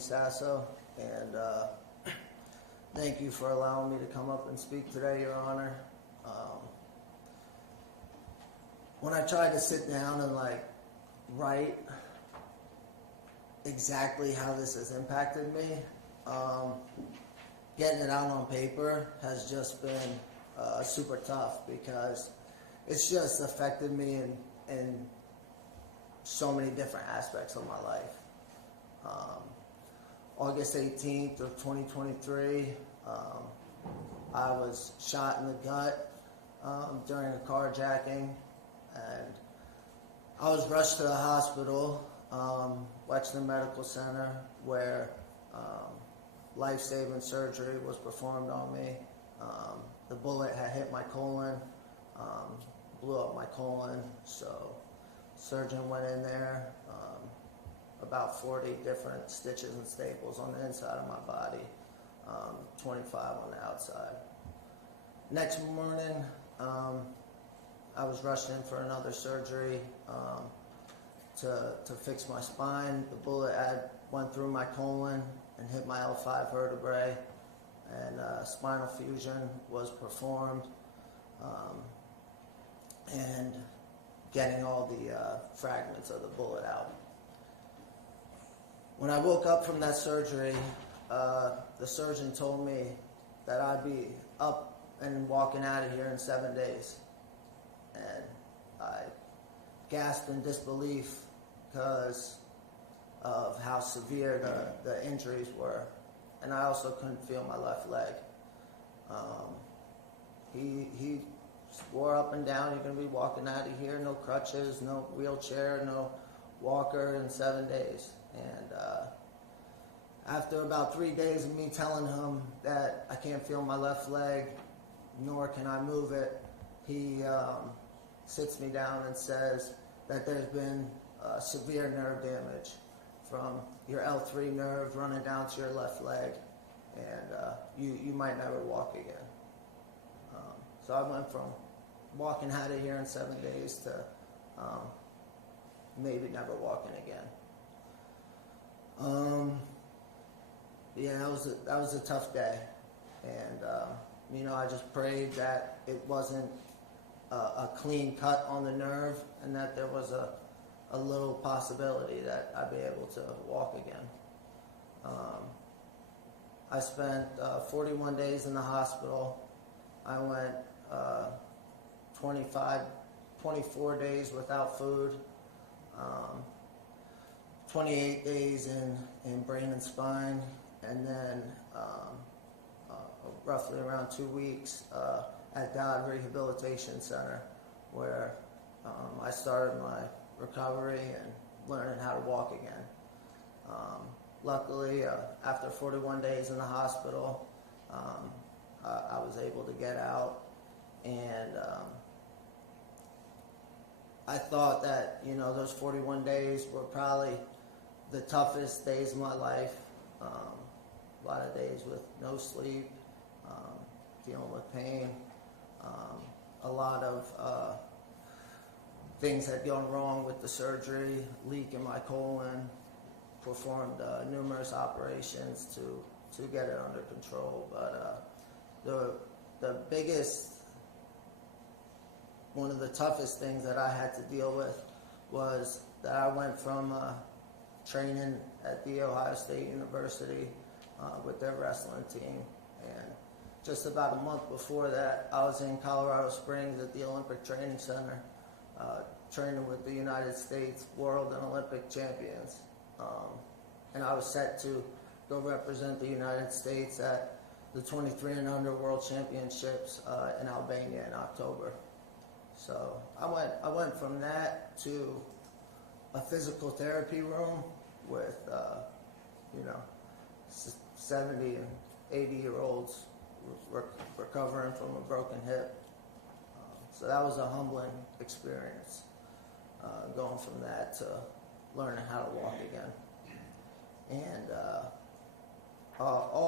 Sammy Sasso, and thank you for allowing me to come up and speak today, Your Honor. When I tried to sit down and write exactly how this has impacted me, getting it out on paper has just been super tough because it's just affected me in so many different aspects of my life. August 18th of 2023, I was shot in the gut during a carjacking, and I was rushed to the hospital, Wexner Medical Center, where life-saving surgery was performed on me. The bullet had hit my colon, blew up my colon, so surgeon went in there, about 40 different stitches and staples on the inside of my body, 25 on the outside. Next morning, I was rushed in for another surgery to fix my spine. The bullet went through my colon and hit my L5 vertebrae, and spinal fusion was performed, and getting all the fragments of the bullet out. When I woke up from that surgery, the surgeon told me that I'd be up and walking out of here in 7 days. And I gasped in disbelief because of how severe the injuries were. And I also couldn't feel my left leg. He swore up and down, you're going to be walking out of here, no crutches, no wheelchair, no walker in 7 days. And after about 3 days of me telling him that I can't feel my left leg, nor can I move it, he sits me down and says that there's been severe nerve damage from your L3 nerve running down to your left leg, and you might never walk again. So I went from walking out of here in 7 days to maybe never walking again. Yeah, that was a tough day, and I just prayed that it wasn't a clean cut on the nerve, and that there was a little possibility that I'd be able to walk again. I spent 41 days in the hospital. I went 24 days without food, 28 days in brain and spine, and then roughly around 2 weeks at Dodd Rehabilitation Center, where I started my recovery and learning how to walk again. Luckily, after 41 days in the hospital, I was able to get out, and I thought that those 41 days were probably the toughest days of my life. A lot of days with no sleep, dealing with pain. A lot of things had gone wrong with the surgery, leak in my colon, performed numerous operations to get it under control. But the biggest, one of the toughest things that I had to deal with was that I went from training at The Ohio State University with their wrestling team, and just about a month before that, I was in Colorado Springs at the Olympic Training Center, training with the United States World and Olympic champions. And I was set to go represent the United States at the 23 and under World Championships in Albania in October. So I went from that to a physical therapy room with 70 and 80-year-olds recovering from a broken hip. So that was a humbling experience, going from that to learning how to walk again. And all